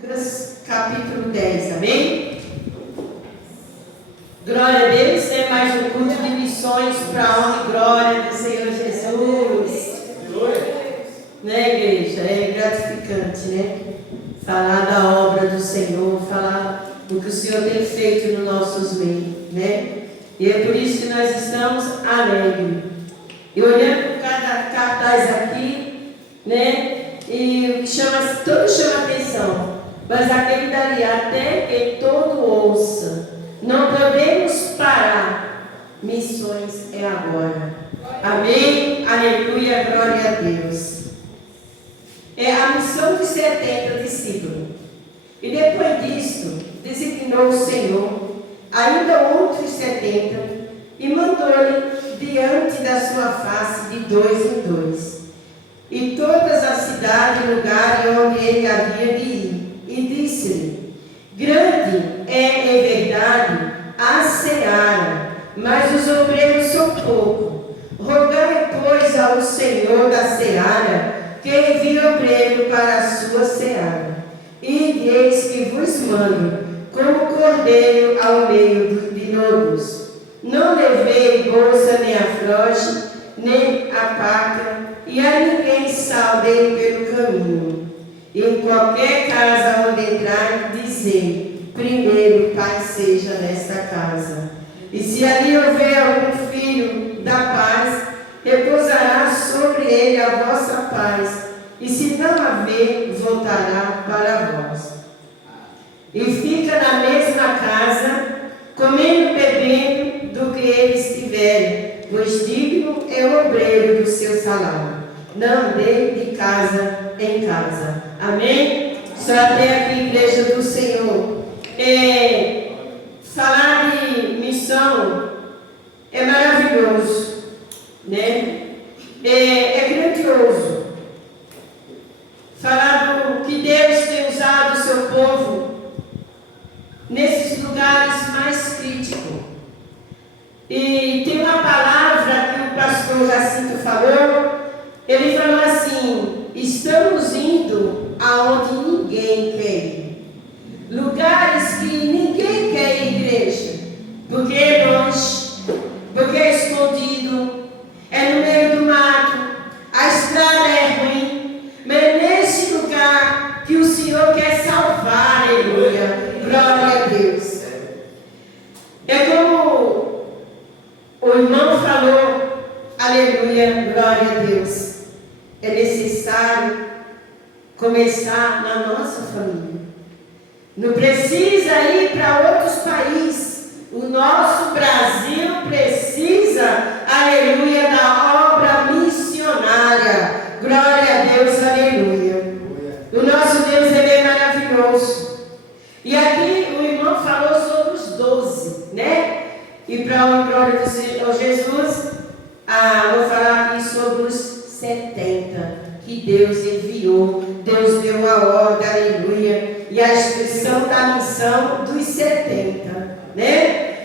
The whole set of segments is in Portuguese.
Lucas capítulo 10, amém? Glória a Deus, é mais um culto de missões para a honra e glória do Senhor Jesus. Né, igreja? É gratificante, né? Falar da obra do Senhor, falar do que o Senhor tem feito nos nossos meios, né? E é por isso que nós estamos alegres. E olhando para cada cartaz aqui, né? E tudo chama atenção. Mas aquele dali, até que todo ouça, não podemos parar. Missões é agora. Amém? Aleluia, glória a Deus. É a missão de 70 discípulos. E depois disso, designou o Senhor ainda outros 70 e mandou-lhe diante da sua face de 2 em 2, e todas as cidades e lugares onde ele havia de ir. E disse-lhe: grande é, em verdade, a seara, mas os obreiros são poucos. Rogai, pois, ao Senhor da seara que envie obreiro para a sua seara. E eis que vos mando, como cordeiro ao meio de lobos. Não levei bolsa, nem afroche, nem a paca, e a ninguém saudei pelo caminho. Em qualquer casa onde entrar, dizei: primeiro Pai seja nesta casa. E se ali houver algum filho da paz, repousará sobre ele a vossa paz. E se não haver, voltará para vós. E fica na mesma casa, comendo e bebendo do que eles tiverem, pois digno é o obreiro do seu salário. Não andei de casa em casa. Amém? Só até aqui, igreja do Senhor. Falar de missão é maravilhoso, né? É grandioso. Falar do que Deus tem usado o seu povo nesses lugares mais críticos. E tem uma palavra que o pastor Jacinto falou. Ele falou assim: estamos indo aonde ninguém quer ir. Lugares que ninguém quer ir, igreja. Porque é longe, porque é escondido, é no meio do mato, a estrada é ruim. Mas é nesse lugar que o Senhor quer salvar, aleluia. Glória a Deus. É como o irmão falou, aleluia, glória a Deus. É necessário começar na nossa família. Não precisa ir para outros países. O nosso Brasil precisa, aleluia, da obra missionária. Glória a Deus, aleluia. O nosso Deus, ele é maravilhoso. E aqui o irmão falou sobre os 12, né? E para a glória do Senhor Jesus, vou falar aqui sobre os 70 que Deus enviou. Deus deu a ordem, aleluia, e a instrução da missão dos 70, né?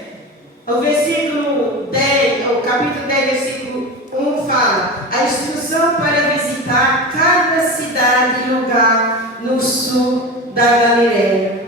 O versículo 10, o capítulo 10, versículo 1 fala: a instrução para visitar cada cidade e lugar no sul da Galileia,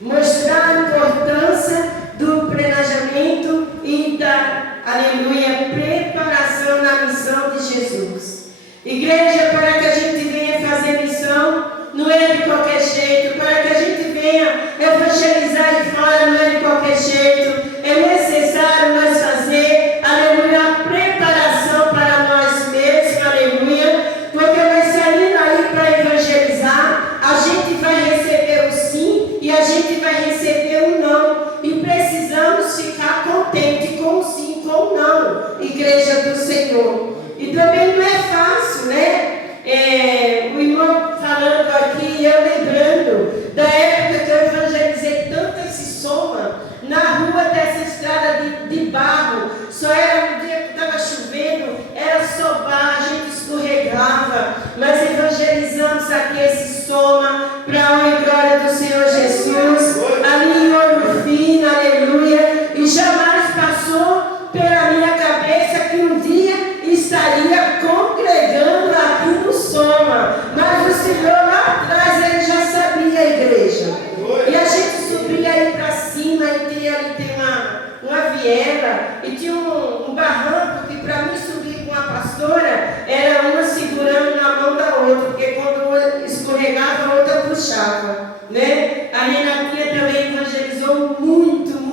mostrar a importância do planejamento e da, aleluia, preparação na missão de Jesus. Igreja, para que a gente venha fazer missão, não é de qualquer jeito. Para que a gente venha evangelizar de fora, não é de qualquer jeito. É necessário nós fazer, aleluia, a preparação para nós mesmos, aleluia. Porque nós saindo aí para evangelizar, a gente vai receber o sim e a gente vai receber o não. E precisamos ficar contentes com o sim, com o não, igreja do Senhor. E também não é fácil, né? puxava, né? A Renatinha também evangelizou muito.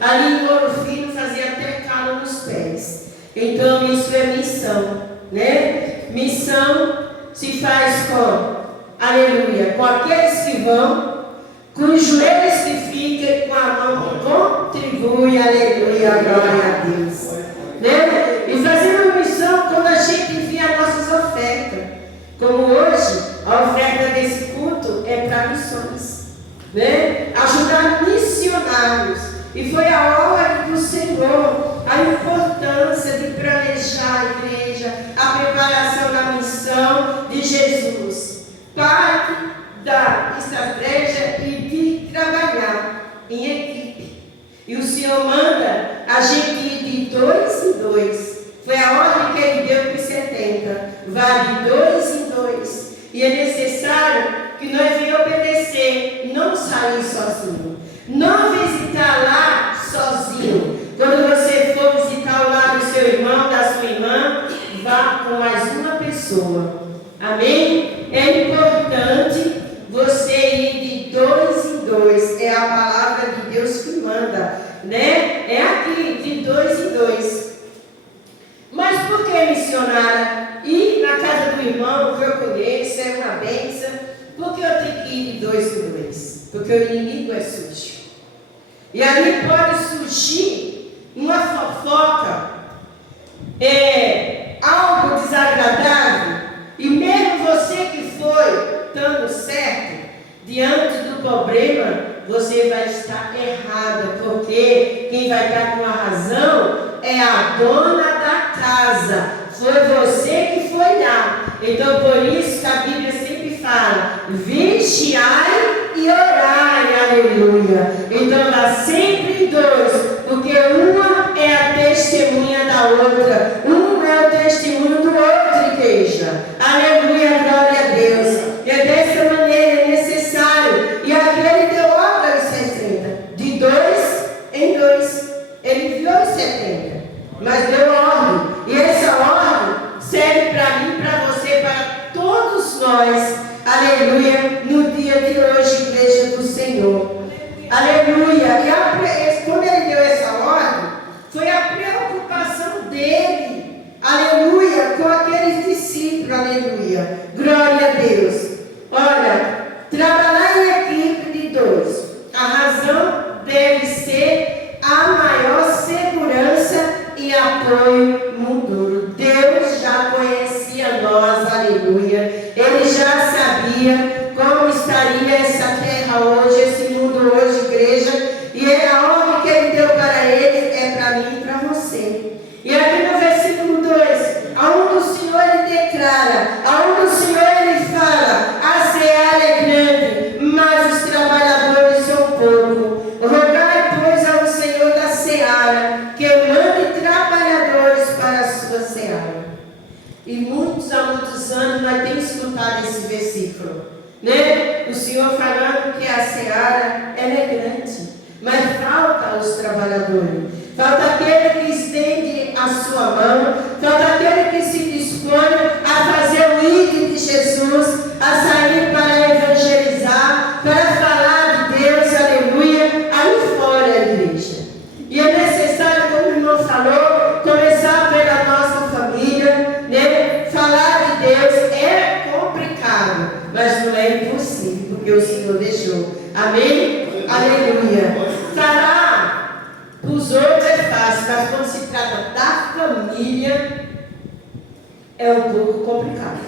Ali em Ouro Fino fazia até calo nos pés. Então isso é missão, né? Missão se faz aleluia, com aqueles que vão, com os joelhos que ficam e com a mão que contribui, aleluia, glória a Deus. Né? E fazendo missão quando a gente envia nossas ofertas. Como hoje, a oferta desse culto é para missões, né? Ajudar missionários. E foi a ordem do Senhor, a importância de planejar a igreja, a preparação da missão de Jesus. Parte da estratégia e de trabalhar em equipe. E o Senhor manda a gente ir de 2 em 2. Foi a ordem que Ele deu para os 70. Vá de 2 em 2. E é necessário que nós venhamos obedecer, não sair sozinho. Não visitar lá sozinho. Quando você for visitar o lar do seu irmão, da sua irmã, vá com mais uma pessoa. Amém? É importante você ir de 2 em 2. É a palavra de Deus que manda, né? É aqui, de 2 em 2. Mas por que missionária? Ir na casa do irmão que eu conheço é uma bênção. Por que eu tenho que ir de 2 em 2? Porque o inimigo é sujo. E ali pode surgir uma fofoca, algo desagradável, e mesmo você que foi estando certo, diante do problema, você vai estar errada, porque quem vai estar com a razão é a dona da casa. Foi você que foi lá. Então, por isso que a Bíblia sempre fala: vigiai e orai, aleluia. Então, dá sempre 2, porque uma é a testemunha da outra, um é o testemunho do outro, igreja. Aleluia, glória a Deus. E é dessa maneira necessário. E aqui Ele deu ordem aos 60, de 2 em 2. Ele viu os 70, mas deu ordem. E essa ordem serve para mim, para você, para todos nós. Aleluia, no dia de hoje, igreja do Senhor. Aleluia. E quando Ele deu essa ordem, foi a preocupação dele. Aleluia, com aqueles discípulos. Aleluia, glória a Deus. Olha, trabalhar em equipe de 2. A razão deve ser a maior segurança e apoio mútuo. Deus já conhecia nós, aleluia. Ele já sabia como estaria essa terra hoje, esse mundo hoje, igreja. E a ordem que Ele deu para eles é para mim e para você. E aqui no versículo 2, aonde o Senhor Ele declara, aonde o Senhor Ele fala: a seara é grande, mas os trabalhadores são poucos. Rogai, pois, ao Senhor da seara que mande trabalhadores para a sua seara. E há muitos anos nós temos escutado esse versículo, né? O Senhor falando que a seara ela é grande, mas falta os trabalhadores. Falta aquele que estende a sua mão, falta aquele que se dispõe a fazer o ID de Jesus, a sair para evangelizar, para falar de Deus, aleluia, aí fora, igreja. E é necessário, como o irmão falou, começar pela nossa família, né? Falar de Deus é complicado, mas não é impossível, porque o Senhor deixou. Amém? Aleluia. Falar os outros é fácil, mas quando se trata da família, é um pouco complicado.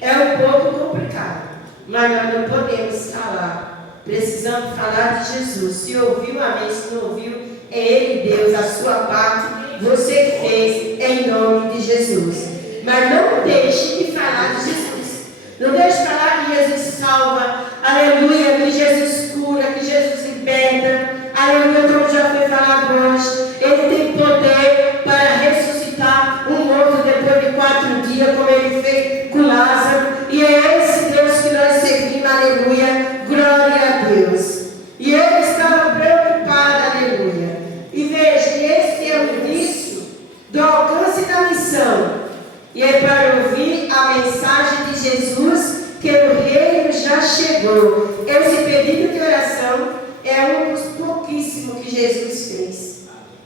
É um pouco complicado, mas nós não podemos falar. Precisamos falar de Jesus. Se ouviu, amém. Se não ouviu, é Ele, Deus, a sua parte, você fez em nome de Jesus. Mas não deixe de falar de Jesus. Não deixe de falar que Jesus salva, aleluia, que Jesus cura, que Jesus liberta, aleluia, como já foi falado hoje. Ele tem poder para ressuscitar um morto depois de 4 dias, como Ele fez com Lázaro. E é esse Deus que nós seguimos, aleluia, glória a Deus. E Ele estava preocupado, aleluia. E veja, esse é o início do alcance da missão. E é para ouvir a mensagem de Jesus que chegou. Esse pedido de oração é um dos pouquíssimos que Jesus fez.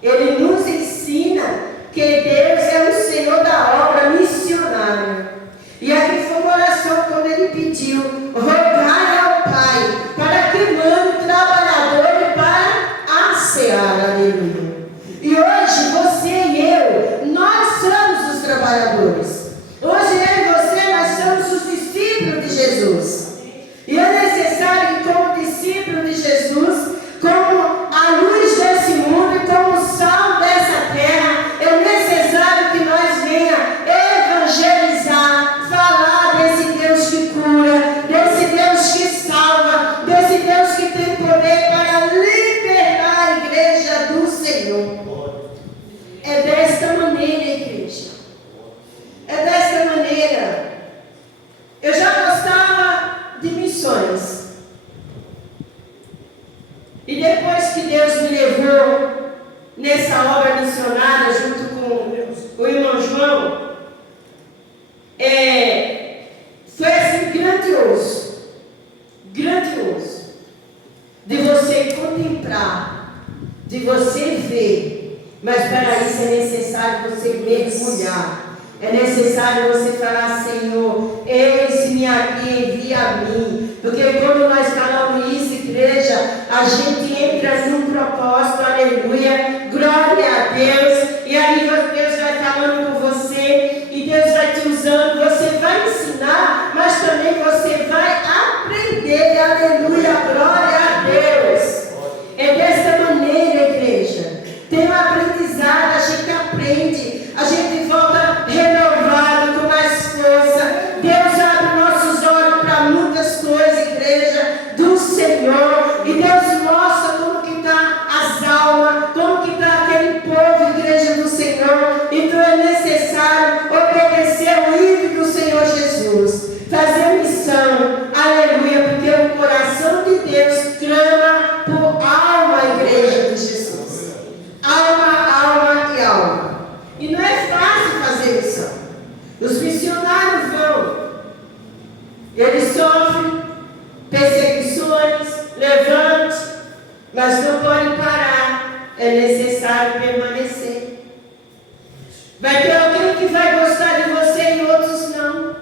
Ele nos ensina que Deus é o Senhor da obra missionária. E aqui foi uma oração quando ele pediu: rogai ao Pai para que mande trabalhadores para a seara. Aleluia. E hoje você e eu, nós somos os trabalhadores. Hoje eu e você, nós somos os discípulos de Jesus. E é necessário que, como discípulo de Jesus, como a luz desse mundo e como o sal dessa terra, é necessário que nós venhamos evangelizar, falar desse Deus que cura, desse Deus que salva, desse Deus que tem poder para libertar a igreja do Senhor. É desta maneira, igreja. É desta maneira. Eu já gostava de missões. E depois que Deus me levou nessa obra missionária junto com o irmão João, foi assim grandioso. Grandioso. De você contemplar, de você ver. Mas para isso é necessário você mergulhar. É necessário você falar: Senhor, eis-me aqui, envia a mim. Porque quando nós falamos isso, igreja, a gente entra num propósito, aleluia, glória a Deus. E aí Deus vai falando com você, e Deus vai te usando. Você vai ensinar, mas também você vai aprender, aleluia, glória a Deus. É desta maneira, igreja. Tem um aprendizado, a gente aprende, a gente volta renovado, com mais força. Deus abre nossos olhos para muitas coisas, igreja do Senhor. E Deus mostra como que está as almas, como que está aquele povo, igreja do Senhor. Então é necessário obedecer ao ídolo do Senhor Jesus, fazer missão, aleluia, porque o coração de Deus clama por alma, igreja de Jesus. Alma, alma e alma. E não é fácil fazer missão. Os missionários vão, eles sofrem perseguições, levantam, mas não podem parar. É necessário permanecer. Vai ter alguém que vai gostar de você e outros não.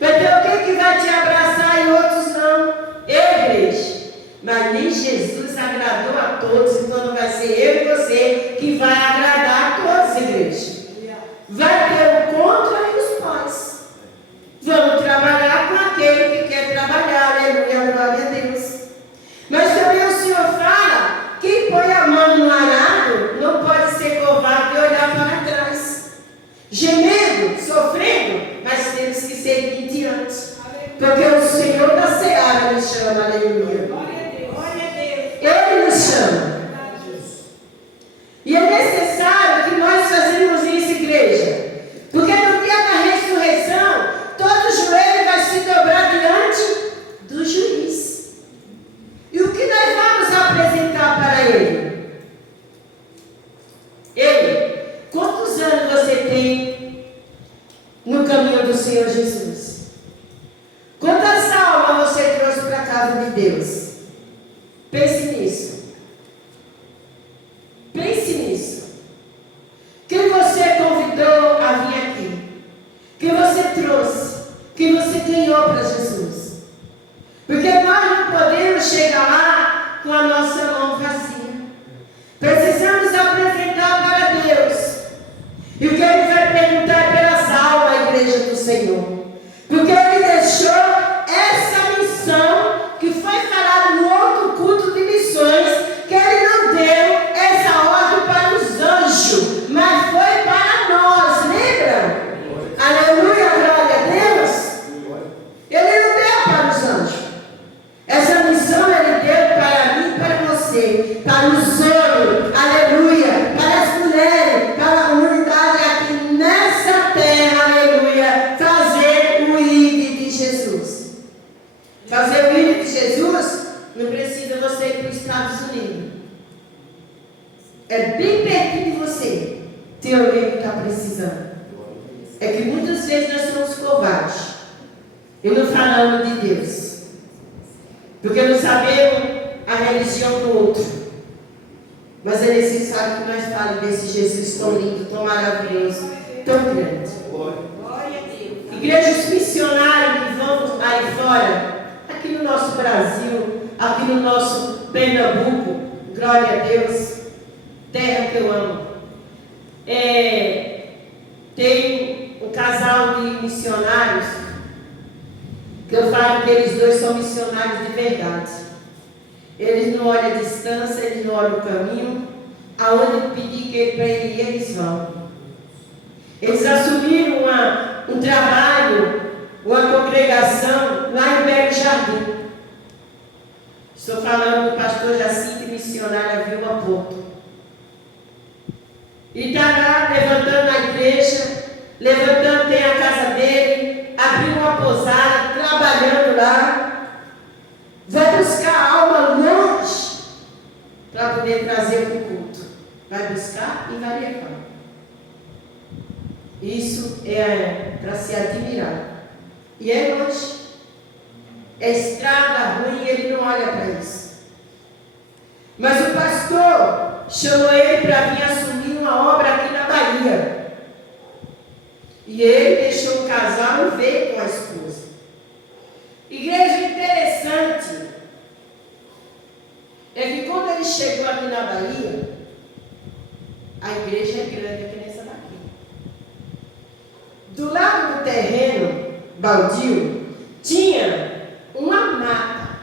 Vai ter alguém que vai te abraçar e outros não. Igreja. Mas nem Jesus agradou a todos, então não vai ser eu e você que vai agradar a todos, igreja. Vai ter o contra e os pós. Vamos trabalhar com aquele que quer trabalhar, aleluia, glória a Deus. Mas também o Senhor fala: quem põe a mão no arado não pode ser covarde e olhar para trás. Gemendo, sofrendo, mas temos que seguir diante. Porque o Senhor da seara nos chama, aleluia. Ele nos chama. E é necessário que nós façamos isso, igreja. Porque no dia da ressurreição, todo joelho vai se dobrar diante do juiz. E o que nós vamos apresentar para ele? Ele, quantos anos você tem no caminho do Senhor Jesus? Quantas almas você trouxe para a casa de Deus? Pense nisso. Pense nisso. Quem você convidou a vir aqui? Quem você trouxe? Quem você ganhou para Jesus? Porque nós não podemos chegar lá com a nossa mão vazia. Precisamos apresentar para Deus. E o que Ele vai perguntar pelas almas, a igreja do Senhor. Porque Ele deixou essa missão que foi falada no outro culto de missões, que Ele não deu essa ordem para os anjos, mas foi para nós, lembra? Aleluia, glória a Deus. Ele não deu para os anjos. Essa missão Ele deu para mim e para você, para os homens, aleluia, para as mulheres, para a comunidade aqui nessa terra, aleluia, fazer o ID de Jesus. Fazer o ID de Jesus, não precisa você ir para os Estados Unidos. É bem perto de você. Tem alguém que está precisando. É que muitas vezes nós somos covardes. E não falamos de Deus. porque não sabemos a religião do outro. Mas é necessário que nós falemos desse Jesus tão lindo, tão maravilhoso, tão grande. Glória a Deus. Igrejas missionárias que vão aí fora, aqui no nosso Brasil, aqui no nosso Pernambuco, glória a Deus, terra que eu amo. Tem um casal de missionários, que eu falo que eles dois são missionários de verdade. Eles não olham a distância, eles não olham o caminho, aonde pedir para ele ir, eles vão. Eles assumiram um trabalho, uma congregação lá em Belo Jardim. Estou falando do pastor Jacinto, missionário Vilma Porto. E está lá levantando a igreja, levantando, tem a casa dele, abriu uma pousada, trabalhando lá. Vai buscar a alma longe para poder trazer para o culto. Vai buscar e vai levar. Isso é para se admirar. E é longe. É estrada ruim e ele não olha para isso. Mas o pastor chamou ele para vir assumir uma obra aqui na Bahia. E ele deixou o casal e veio com a esposa. Igreja interessante é que quando ele chegou aqui na Bahia, a igreja é grande aqui nessa daqui. Do lado do terreno baldio tinha uma mata,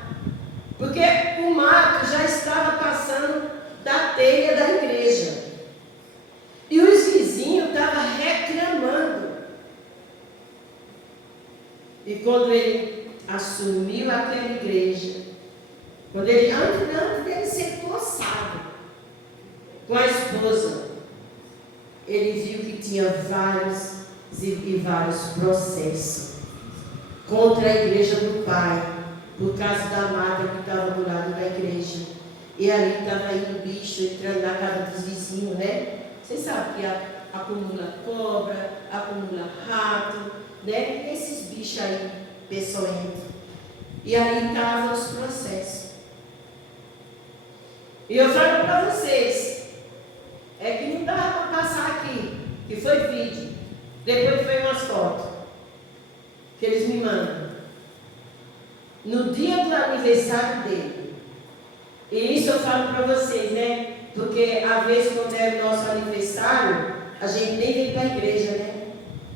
porque o mato já estava passando da telha da igreja. E os vizinhos estavam reclamando. E quando ele assumiu aquela igreja, quando ele, antes dele ser possado com a esposa, ele viu que tinha vários processos contra a igreja do pai, por causa da mata que estava do lado da igreja. E ali estava indo bicho entrando na casa dos vizinhos, né? Vocês sabem que acumula cobra, acumula rato, né? Esses bichos aí, peçonhentos. E ali estavam os processos. E eu falo para vocês, é que não dava para passar aqui, que foi vídeo, depois foi umas fotos, que eles me mandam. No dia do aniversário dele, e isso eu falo para vocês, né? Porque às vezes quando é o nosso aniversário, a gente nem vem para a igreja, né?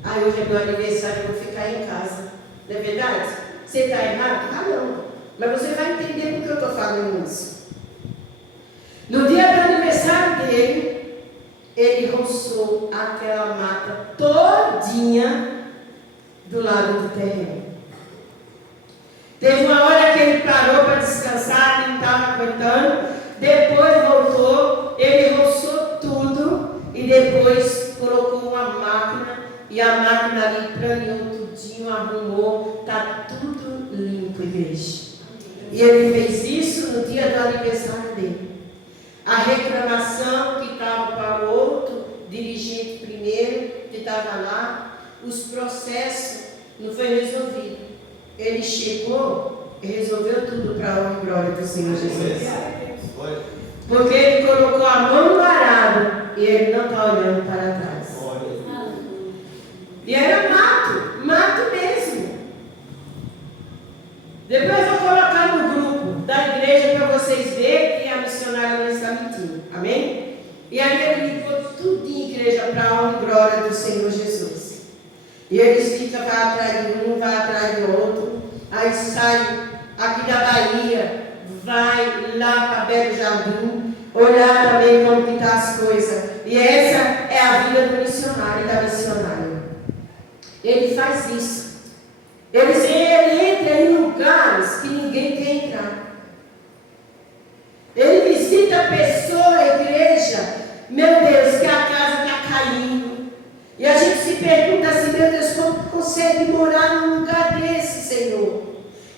Ah, hoje é meu aniversário, eu vou ficar em casa. Não é verdade? Você está errado? Ah, não. Mas você vai entender por que eu estou falando isso. No dia do aniversário dele, ele roçou aquela mata todinha do lado do terreno. Teve uma hora que ele parou para descansar, ele não estava aguentando. Depois voltou, ele roçou tudo e depois colocou uma máquina e a máquina ali planeou tudinho, arrumou, está tudo limpo, igreja. E ele fez isso no dia do aniversário dele. A reclamação que estava para o outro dirigente primeiro, que estava lá, os processos não foi resolvido. Ele chegou e resolveu tudo para a honra e glória do Senhor Jesus. Porque ele colocou a mão no arado e ele não está olhando para trás. E era mato mesmo. Depois eu vou colocar no grupo da igreja para vocês verem que a missionária não está mentindo. Amém? E aí ele ligou tudo em igreja para a honra e glória do Senhor Jesus. E eles ficam, vai atrás de um, vai atrás do outro. Aí sai aqui da Bahia, vai lá para Belo Jardim, olhar também como que estão as coisas. E essa é a vida do missionário e da missionária. Ele faz isso. Ele entra em lugares que ninguém quer entrar. Ele visita a pessoa, a igreja, meu Deus, que a casa está caindo. E a gente se pergunta assim, meu Deus, como consegue morar num lugar desse, Senhor?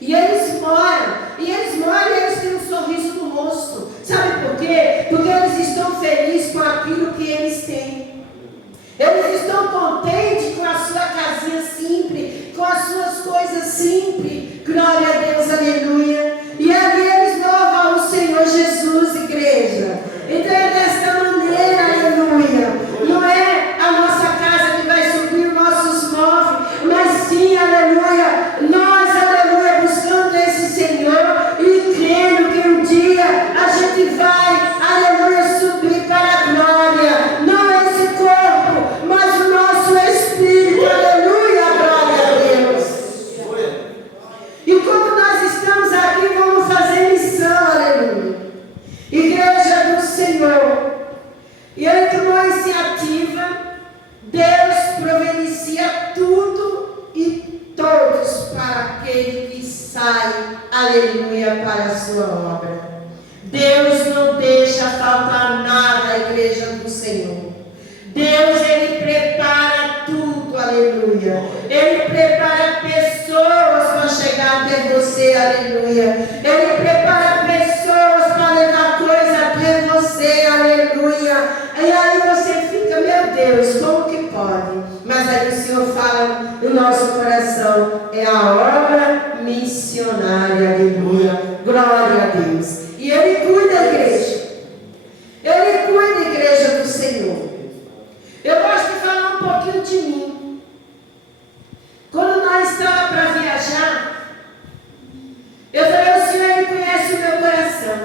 E eles moram, e eles têm um sorriso no rosto. Sabe por quê? Porque eles estão felizes com aquilo que eles têm. Eles estão contentes com a sua casinha simples, com as suas coisas simples. Glória a Deus, aleluia. E a Pai, aleluia, para a sua obra. Deus não deixa faltar nada à igreja do Senhor. Deus, Ele prepara tudo, aleluia. Ele prepara pessoas para chegar até você, aleluia. Ele prepara pessoas para levar coisa até você, aleluia. E aí você fica, meu Deus, como que pode? Mas aí o Senhor fala no nosso coração, é a obra missionária, aleluia. Glória a Deus. E Ele cuida da igreja. Ele cuida da igreja do Senhor. Eu gosto de falar um pouquinho de mim. Quando nós estávamos para viajar, eu falei, o Senhor, Ele conhece o meu coração.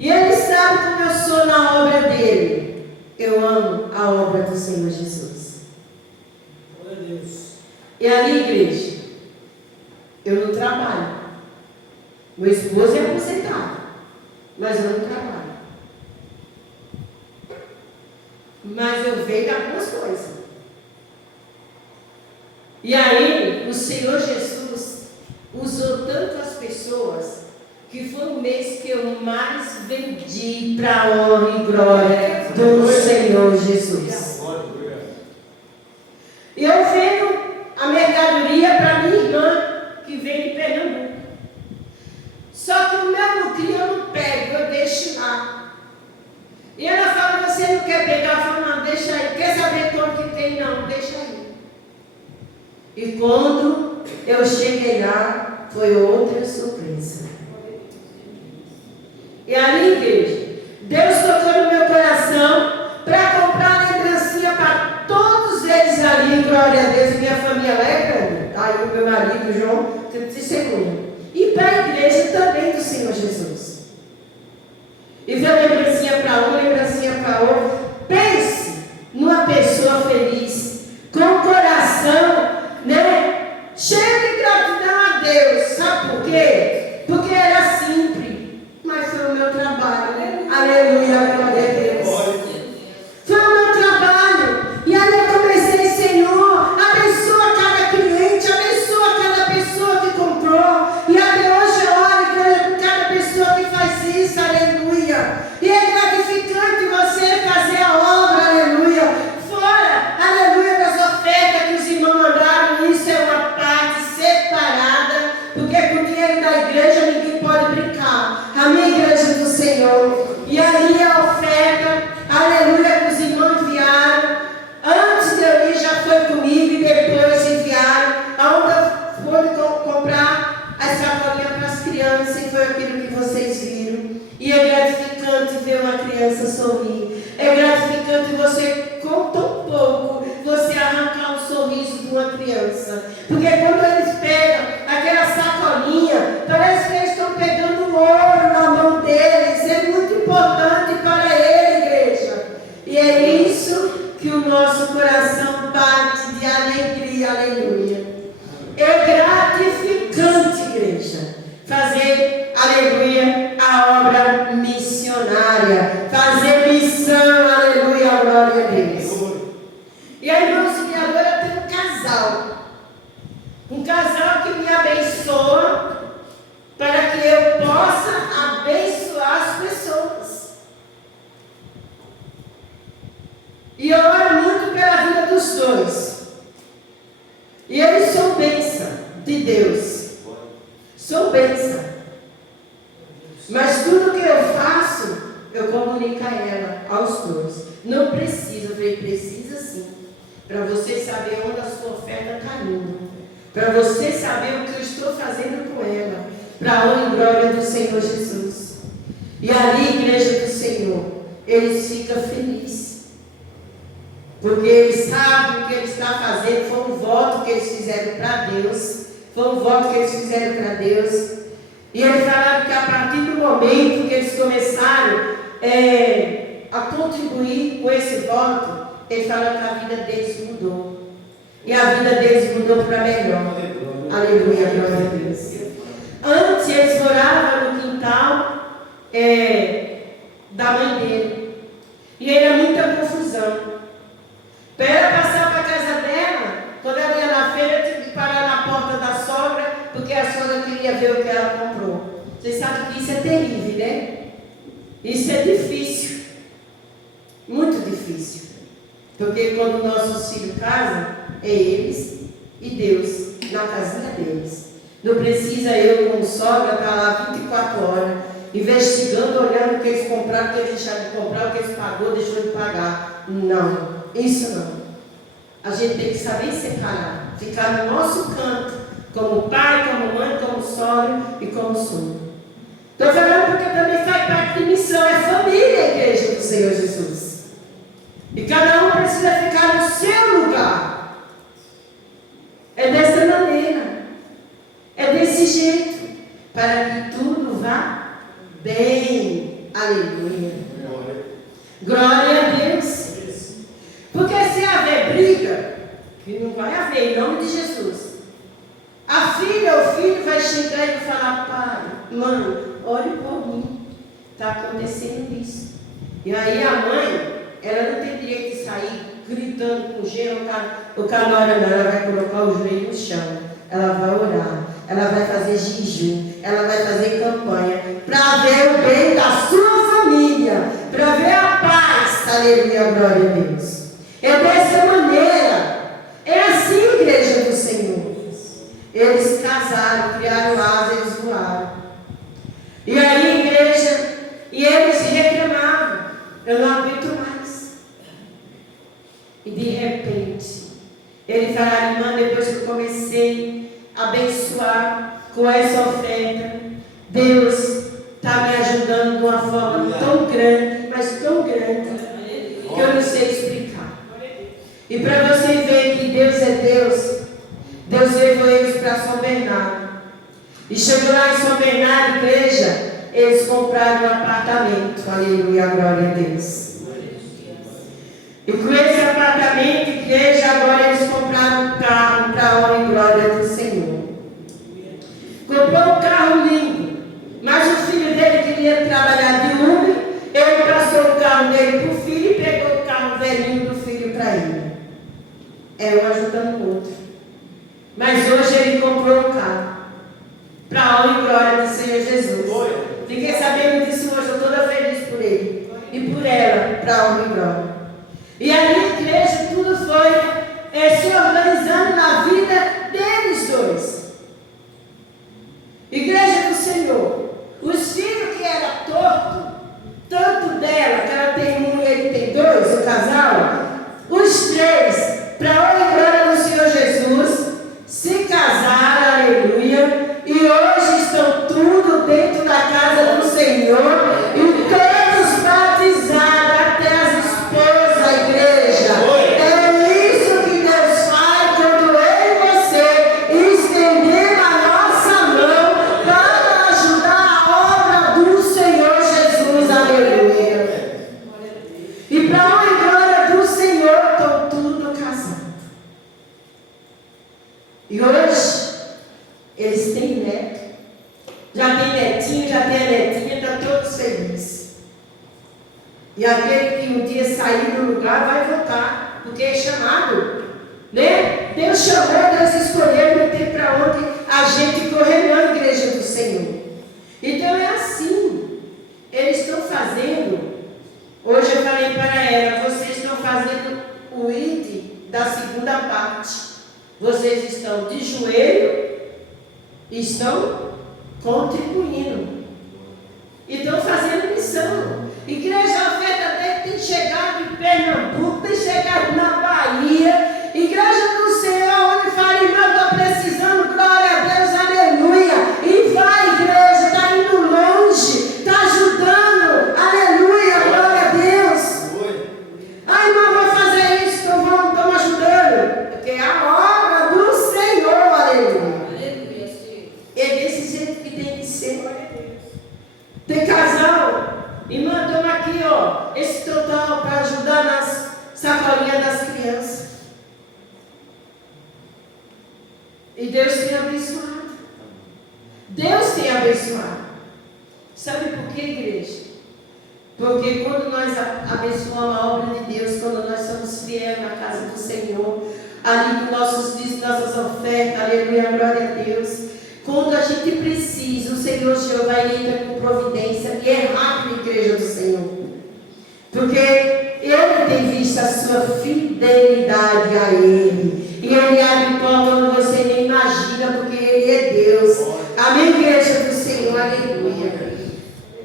E Ele sabe como eu sou na obra dEle. Eu amo a obra do Senhor Jesus. Glória a Deus. E ali, igreja, eu não trabalho. Meu esposo é aposentado, mas eu não trabalho. Mas eu vejo de algumas coisas. E aí, o Senhor Jesus usou tanto as pessoas que foi o mês que eu mais vendi para a honra e glória do Senhor Jesus. E eu vendo a mercadoria para minha irmã, que vem de Pernambuco. Só que o meu lucro eu não pego, eu deixo lá. E ela fala, você não quer pegar? Eu falo, não, deixa aí. Quer saber quanto que tem? Não, deixa aí. E quando eu cheguei lá, foi outra surpresa. E ali, igreja, Deus tocou no meu coração para comprar lembrancinha para todos eles ali, glória a Deus. Minha família lá é grande. Aí o meu marido, o João, testemunha. E para a igreja também do Senhor Jesus. E veio lembrancinha para um, lembrancinha para outro. Pense numa pessoa feliz, com o coração, né, cheio de gratidão a Deus. Sabe por quê? Porque era simples, mas foi o meu trabalho. Aleluia, glória a Deus. Foi o meu trabalho. E aí eu comecei, Senhor, abençoa cada cliente, abençoa cada pessoa que comprou. E até hoje eu oro, igreja, por cada pessoa que faz isso, aleluia. E é gratificante você fazer a obra, aleluia. Fora, aleluia, das ofertas que os irmãos mandaram, isso é uma parte separada, porque com o dinheiro da igreja ninguém pode brincar. A minha igreja do Senhor. E aí a oferta, aleluia, que os irmãos enviaram. Antes de eu ir já foi comigo e depois enviaram. Aonde eu fui comprar as sacolinhas para as crianças, e foi aquilo que vocês viram. E é gratificante ver uma criança sorrir. É gratificante você, com tão pouco, você arrancar um sorriso de uma criança. Porque quando eles pegam aquela sacolinha, parece que eles estão pegando ouro na mão deles. É muito importante para ele, igreja. E é isso que o nosso coração bate de alegria, aleluia. É gratificante, igreja, fazer, aleluia, a obra missionária, fazer missão, aleluia, glória a Deus. E a irmã auxiliadora tem um casal que me abençoa para que eu possa abençoar as pessoas. E eu oro muito pela vida dos dois. E eles são bênção de Deus. Sou bênção. Mas tudo que eu faço, eu comunico a ela, aos dois. Não precisa, eu falei, precisa sim. Para você saber onde a sua oferta está indo. Para você saber o que eu estou fazendo com ela. Para a honra e glória do Senhor Jesus. E ali, igreja do Senhor, eles ficam felizes. Porque eles sabem o que ele está fazendo. Foi um voto que eles fizeram para Deus. Foi um voto que eles fizeram para Deus. E eles falaram que a partir do momento que eles começaram a contribuir com esse voto, eles falaram que a vida deles mudou. E a vida deles mudou para melhor. Aleluia, glória a Deus. Antes eles moravam no quintal da mãe dele. E era muita confusão. Para ela passar para a casa dela, quando ela ia na feira, eu tive que parar na porta da sogra, porque a sogra queria ver o que ela comprou. Vocês sabem que isso é terrível, né? Isso é difícil. Muito difícil. Porque quando nossos filhos casam, é eles e Deus na casinha deles. Não precisa eu, como sogra, estar lá 24 horas, investigando, olhando o que eles compraram, o que eles deixaram de comprar, o que eles pagou, deixou de pagar. Não, isso não. A gente tem que saber separar, ficar no nosso canto, como pai, como mãe, como sogra e como sogro. Estou falando porque também faz parte de missão, é família a igreja do Senhor Jesus. E cada um precisa ficar no seu lugar. É dessa maneira, é desse jeito, para que tudo vá bem. Aleluia. Glória a Deus. Porque se haver briga, que não vai haver, em nome de Jesus, a filha ou o filho vai chegar e falar: pai, mãe, olhe por mim, está acontecendo isso. E aí a mãe, ela não tem direito de sair gritando com gelo, o canora não, ela vai colocar o joelho no chão, ela vai orar, ela vai fazer jejum, ela vai fazer campanha, para ver o bem da sua família, para ver a paz. Aleluia, glória a Deus. É dessa maneira, é assim, igreja do Senhor. Eles casaram, criaram asas, eles voaram. E aí, igreja, e eles reclamavam: eu não aguento mais. E de repente, ele falaram: irmã, depois que eu comecei a abençoar com essa oferta, Deus está me ajudando de uma forma tão grande, mas tão grande, que eu não sei explicar. E para você ver que Deus é Deus, Deus levou eles para São Bernardo. E chegou lá em São Bernardo, igreja, eles compraram um apartamento. Aleluia, glória a Deus. E com esse apartamento, igreja, agora eles compraram um carro para a honra e glória do Senhor. Comprou um carro lindo, mas o filho dele queria trabalhar de Uber. Ele passou o carro dele para o filho e pegou o carro velhinho do filho para ele. É um ajudando o outro. Mas hoje ele comprou um carro para a honra e glória do Senhor Jesus. Fiquei sabendo disso hoje, eu estou toda feliz por ele e por ela, para a honra e glória. E ali a igreja, tudo foi se organizando na vida deles dois. Igreja do Senhor, os filhos que eram tortos, tanto dela, que ela tem um e ele tem dois, o casal, os três, para a honra e glória do Senhor Jesus, se casaram, aleluia, e hoje estão tudo dentro da casa do Senhor, e todos batizados, até as esposas, a igreja. É isso que Deus faz quando eu e você estendemos a nossa mão para ajudar a obra do Senhor Jesus, aleluia. E para a honra e glória do Senhor, estão tudo casados. E hoje, eles têm neto, já tem netinho, já tem a netinha, estão todos felizes. E aquele que um dia sair do lugar vai voltar, porque é chamado, né? Deus chamou, Deus escolheu, não tem para onde a gente correr na igreja do Senhor. Então é assim, eles estão fazendo. Hoje eu falei para ela: vocês estão fazendo o ID da segunda parte. Vocês estão de joelho e estão contribuindo. E estão fazendo missão. Igreja, a oferta dele tem chegado em Pernambuco, tem chegado na Bahia. Igreja do Senhor, onde fala: irmão, estou precisando, glória a Deus, aleluia. E vai, igreja, está indo longe, está ajudando, aleluia, glória a Deus. Ai, irmão, vai fazer isso, então estamos ajudando. Porque é a obra do Senhor, aleluia. É desse jeito que tem que ser. Tem casal, irmã, toma aqui, ó, esse total para ajudar nas sacolinhas das crianças. E Deus tem abençoado. Deus tem abençoado. Sabe por quê, igreja? Porque quando nós abençoamos a obra de Deus, quando nós somos fiéis na casa do Senhor, ali com nossos dízimos, nossas ofertas, aleluia, glória a Deus. Quando a gente precisa, o Senhor Jeová entra com providência e é rápido, igreja do Senhor. Porque Ele tem visto a sua fidelidade a Ele. E Ele abre porta onde você nem imagina, porque Ele é Deus. Amém, igreja do Senhor? Aleluia.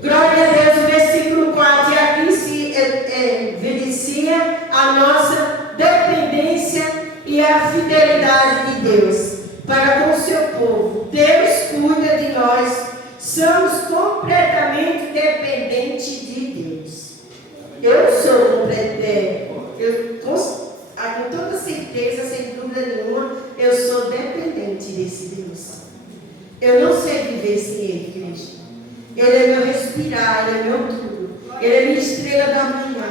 Glória a Deus. O versículo 4. E aqui se evidencia a nossa dependência e a fidelidade de Deus para com o seu povo. Deus cuida de nós. Somos completamente dependentes de Deus. Eu sou com toda certeza, sem dúvida nenhuma, eu sou dependente desse Deus. Eu não sei viver sem Ele, igreja. Ele é meu respirar, Ele é meu tudo. Ele é minha estrela da manhã.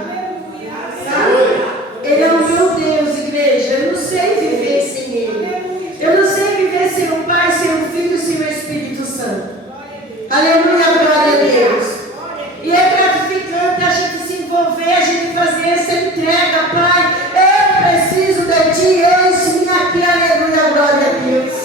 Sabe? Ele é o meu Deus, igreja. Eu não sei viver sem Ele. Eu não sei viver sem o Pai, sem o Filho, sem o Espírito Santo. Aleluia, glória a Deus. E é gratificante a gente se envolver, a gente fazer essa entrega, Pai. Eu preciso de Ti, eis-me aqui, aleluia, glória a Deus.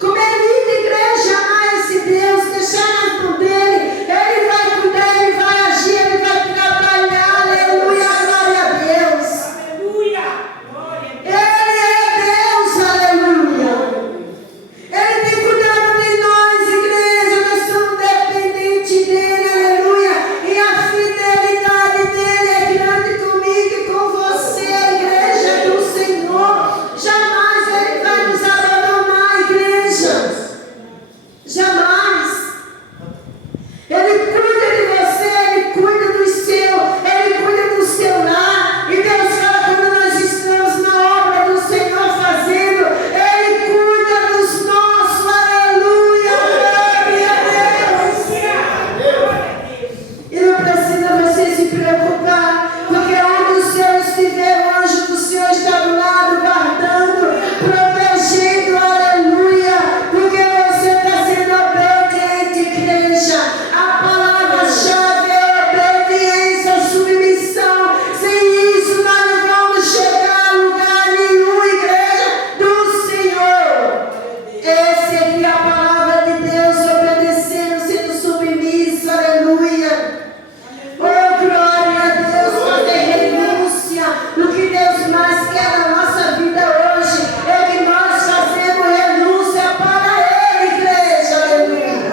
Como é lindo, igreja, amar esse Deus, deixar na mão dEle. Ele vai cuidar, Ele vai agir, Ele vai trabalhar, aleluia, glória a Deus. Aleluia, glória a Deus. Ele é Deus, aleluia. Ele tem cuidado de nós, igreja, nós somos dependentes dEle, aleluia. E a fidelidade dEle é grande comigo e com você, igreja do Senhor. Jamais Ele vai nos abandonar, igreja. Jamais. Ele cuida de você, Ele cuida do seu, Ele cuida do seu lar. E Deus fala quando nós estamos na obra do Senhor fazendo, Ele cuida dos nossos, aleluia, glória a Deus. E não precisa você se preocupar, porque onde o Senhor estiver, o anjo do Senhor está do lado, guardando, protegendo, aleluia, porque você está sendo obediente, igreja. A palavra-chave é obediência, submissão. Sem isso, nós não vamos chegar a lugar nenhum, igreja do Senhor. Essa aqui é a palavra de Deus, obedecendo, sendo submisso, aleluia. Oh, glória a Deus, fazer renúncia. O que Deus mais quer na nossa vida hoje é que nós fazemos renúncia para Ele, igreja, aleluia.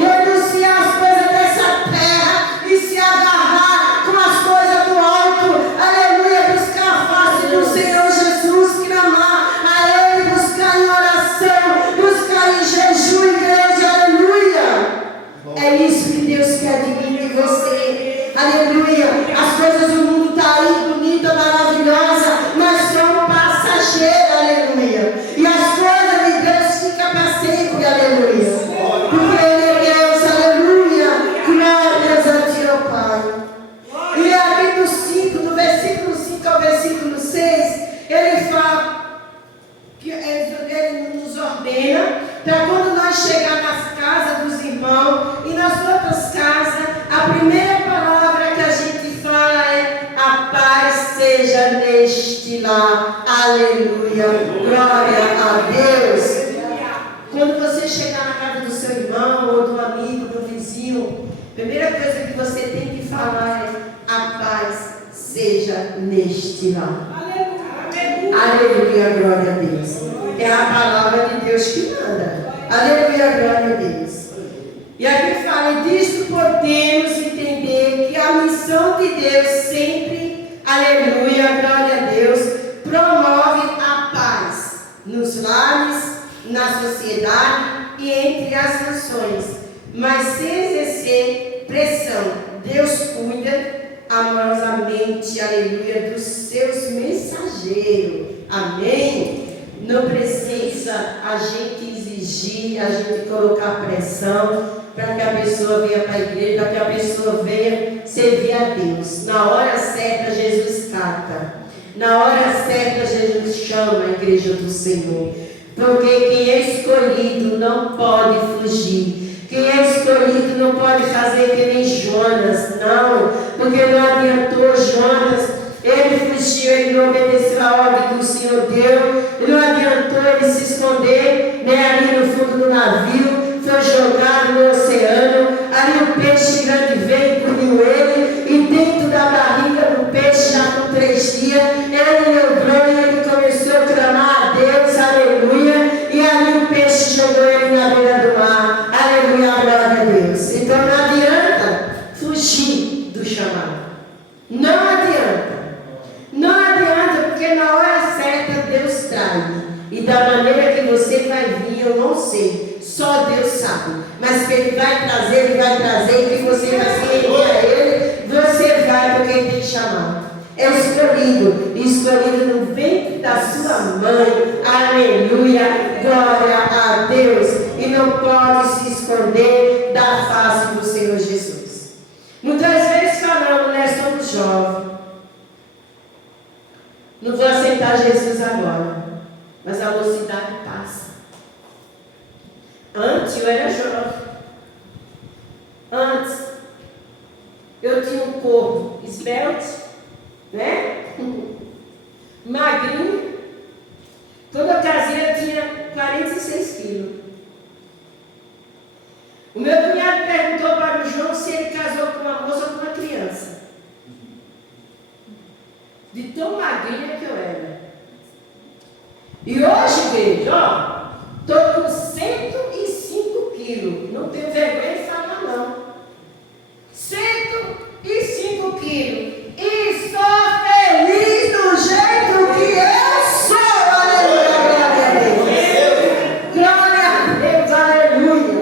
Renunciar as coisas dessa terra e se agarrar com as coisas do alto, aleluia. Buscar a face do Senhor Jesus, clamar a Ele, buscar em oração, buscar em jejum, igreja, aleluia. É isso que Deus quer de mim e de você, aleluia. As coisas do mundo estão aí, bonita, maravilhosa, mas são passageiras, aleluia. E as coisas de Deus ficam para sempre, aleluia. Porque Ele é Deus, aleluia. Glórias a Ti, ó Pai. E aqui no 5, do versículo 5 ao versículo 6, Ele fala que Ele nos ordena para quando nós chegar nas casas dos irmãos e nas outras casas, a primeira palavra que a gente fala é: a paz seja neste lar, aleluia, glória a Deus. Quando você chegar na casa do seu irmão, ou do amigo, do vizinho, a primeira coisa que você tem que falar é: a paz seja neste lar. Aleluia, glória a Deus. É a palavra de Deus que manda. Aleluia, glória a Deus. E aqui fala: disso podemos entender que a missão de Deus sempre, aleluia, glória a Deus, promove a paz nos lares, na sociedade e entre as nações, mas sem exercer pressão. Deus cuida amorosamente, aleluia, dos seus mensageiros. Amém? Não precisa a gente exigir, a gente colocar pressão para que a pessoa venha para a igreja, para que a pessoa venha servir a Deus. Na hora certa, Jesus cata. Na hora certa, Jesus chama a igreja do Senhor. Porque quem é escolhido não pode fugir. Quem é escolhido não pode fazer que nem Jonas. Não, porque não adiantou Jonas Ele fugiu, ele não obedeceu a ordem que o Senhor deu. Não adiantou ele se esconder, né, ali no fundo do navio. Foi jogado no oceano. Ali o peixe grande veio e comiu ele. E dentro da barriga do peixe, já com 3 dias, ele lembrou e ele começou a clamar a Deus, aleluia. E ali o peixe jogou ele na beira do mar. Aleluia, glória a Deus. Então não adianta fugir do chamado. Não adianta. Não adianta, porque na hora certa Deus traz. E da maneira que você vai vir, eu não sei. Só Deus sabe. Mas que Ele vai trazer, Ele vai trazer. E que você vai se render a Ele, você vai porque Ele tem chamado. É escolhido. Escolhido no ventre da sua mãe. Aleluia. Glória a Deus. E não pode se esconder da face do Senhor Jesus. Muitas vezes falamos, né? Somos jovens. Não vou aceitar Jesus agora. Mas a mocidade passa. Antes eu era jovem. Antes eu tinha um corpo esbelte, né? Magrinho. Quando eu casei eu tinha 46 quilos. O meu cunhado perguntou para o João se ele casou com uma moça ou com uma criança. De tão magrinha que eu era. E hoje, veja, ó, estou com 105 quilos. Não tenho vergonha de falar, não. 105 quilos. E sou feliz do jeito que eu sou. Aleluia, glória a Deus. Aleluia.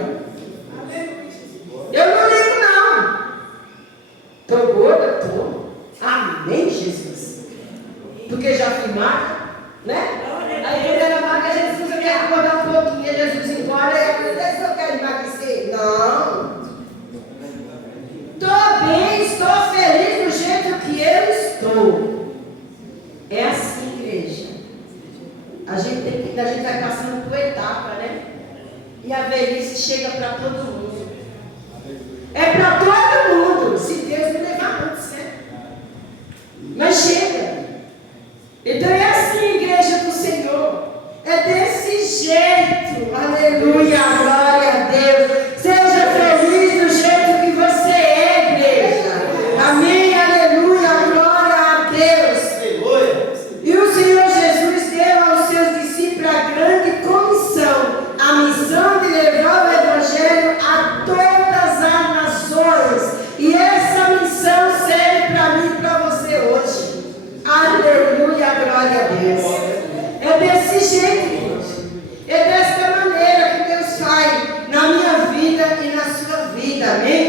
Eu não ligo, não. Estou gorda? Estou. Amém, Jesus. Porque já fui magra, né? Aí quando era magra, Jesus, eu quero engordar um pouquinho. Jesus embora, eu quero emagrecer. Não. Estou bem, estou feliz do jeito que eu estou. É assim, igreja. A gente vai passando por etapa, né? E a velhice chega para todo mundo. É para todo mundo, se Deus me levar antes, né? Mas chega. Então é assim, igreja do Senhor. É desse jeito. Aleluia, glória a Deus. Seja feliz do jeito que você é, igreja. Amém, aleluia, glória a Deus. E o Senhor Jesus deu aos seus discípulos a grande comissão, a missão de levar o Evangelho a todas as nações. E essa missão serve para mim e para você hoje. Aleluia, glória a Deus. É desse jeito, irmãos. É desta maneira que Deus faz na minha vida e na sua vida, amém?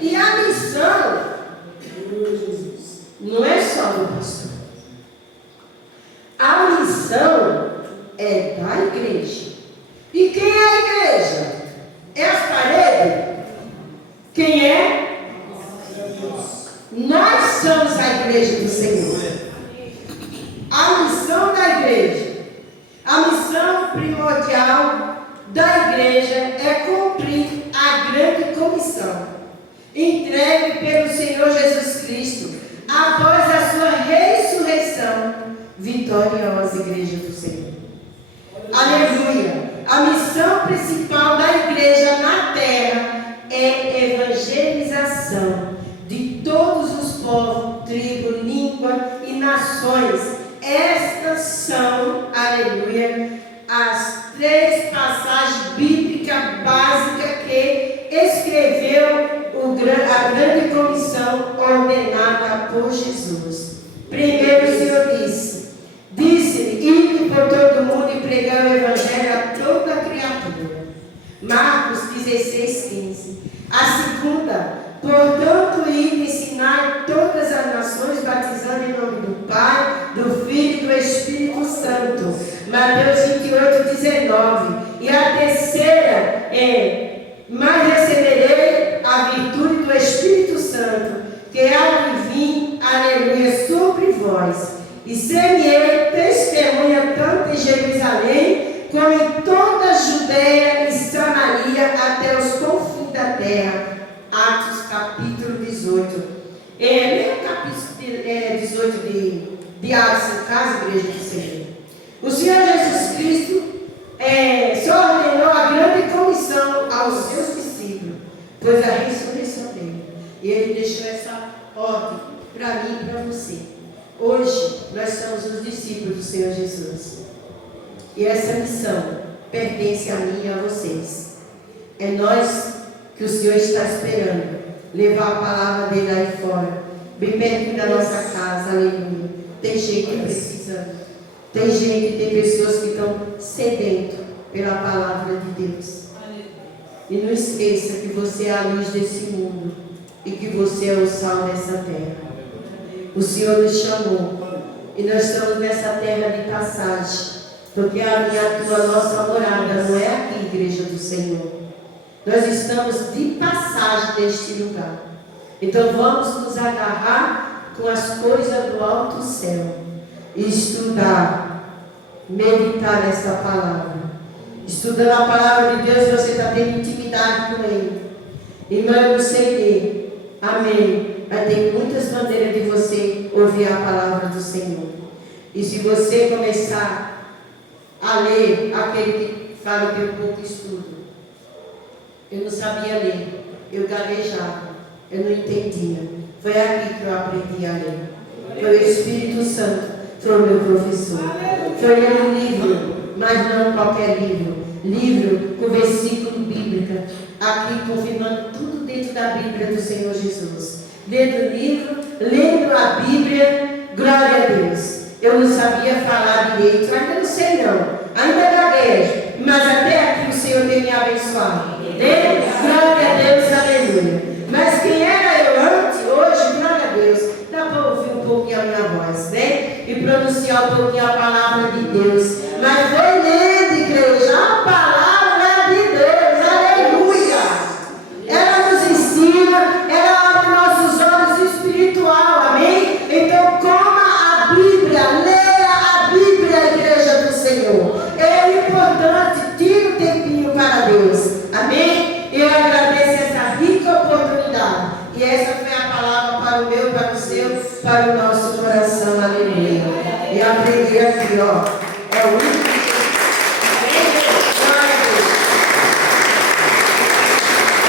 E a missão não é só do pastor. A missão é da igreja. E quem é a igreja? É as paredes? Quem é? Nós somos a igreja do Senhor. A missão da igreja, a missão primordial da igreja é cumprir a grande comissão entregue pelo Senhor Jesus Cristo após a sua ressurreição vitoriosa, igreja do Senhor. Aleluia! A missão principal da igreja na terra é evangelização de todos os povos, tribos, língua e nações. Estas são, aleluia, as 3 passagens bíblicas básicas que escreveu a grande comissão ordenada por Jesus. Primeiro o Senhor disse-lhe, ide por todo mundo e pregar o Evangelho a toda criatura. Marcos 16:15. A segunda, portanto, ide ensinar todas as nações, batizando em nome do Pai, do Filho e do Espírito Santo. Mateus 28:19. E a terceira é, mas receberei a virtude do Espírito Santo, que há de vir, aleluia, sobre vós. E ser-me-ei testemunha tanto em Jerusalém, como em toda a Judeia e Samaria, até os diáconos em casa, igreja do Senhor. O Senhor Jesus Cristo só ordenou a grande comissão aos seus discípulos, pois a ressurreição dele. E ele deixou essa ordem para mim e para você. Hoje nós somos os discípulos do Senhor Jesus. E essa missão pertence a mim e a vocês. É nós que o Senhor está esperando levar a palavra dele aí fora, bem perto da nossa casa, aleluia. Tem gente precisando, tem gente, tem pessoas que estão sedentas pela palavra de Deus. E não esqueça que você é a luz desse mundo e que você é o sal dessa terra. O Senhor nos chamou e nós estamos nessa terra de passagem, porque a nossa morada não é aqui, igreja do Senhor. Nós estamos de passagem deste lugar. Então vamos nos agarrar com as coisas do alto céu e estudar, meditar nessa palavra. Estudando a palavra de Deus, você está tendo intimidade com Ele. Irmão, no CD, amém. Vai ter muitas maneiras de você ouvir a palavra do Senhor. E se você começar a ler, aquele que fala que eu pouco estudo, eu não sabia ler, eu gaguejava, eu não entendia. Foi aqui que eu aprendi a ler. Foi o Espírito Santo, foi o meu professor. Foi ler um livro, mas não qualquer livro. Livro com versículo bíblico, aqui confirmando tudo dentro da Bíblia do Senhor Jesus. Lendo o livro, lendo a Bíblia, glória a Deus. Eu não sabia falar direito, ainda não sei não, ainda gaguejo, mas até aqui o Senhor tem me abençoado. Glória a Deus, aleluia. Mas quem era eu antes, hoje, glória a Deus, dá para ouvir um pouquinho a minha voz, né? E pronunciar um pouquinho a palavra de Deus. Mas foi lendo, igreja, a palavra de Deus, aleluia. Ela nos ensina, ela abre nossos olhos espirituais, amém? Então coma a Bíblia, leia a Bíblia, igreja do Senhor. É importante, tira um tempinho para Deus, amém? Eu agradeço essa rica oportunidade. E essa foi a palavra para o meu, para o seu, para o nosso coração, aleluia. E aprendi aqui, ó. É o único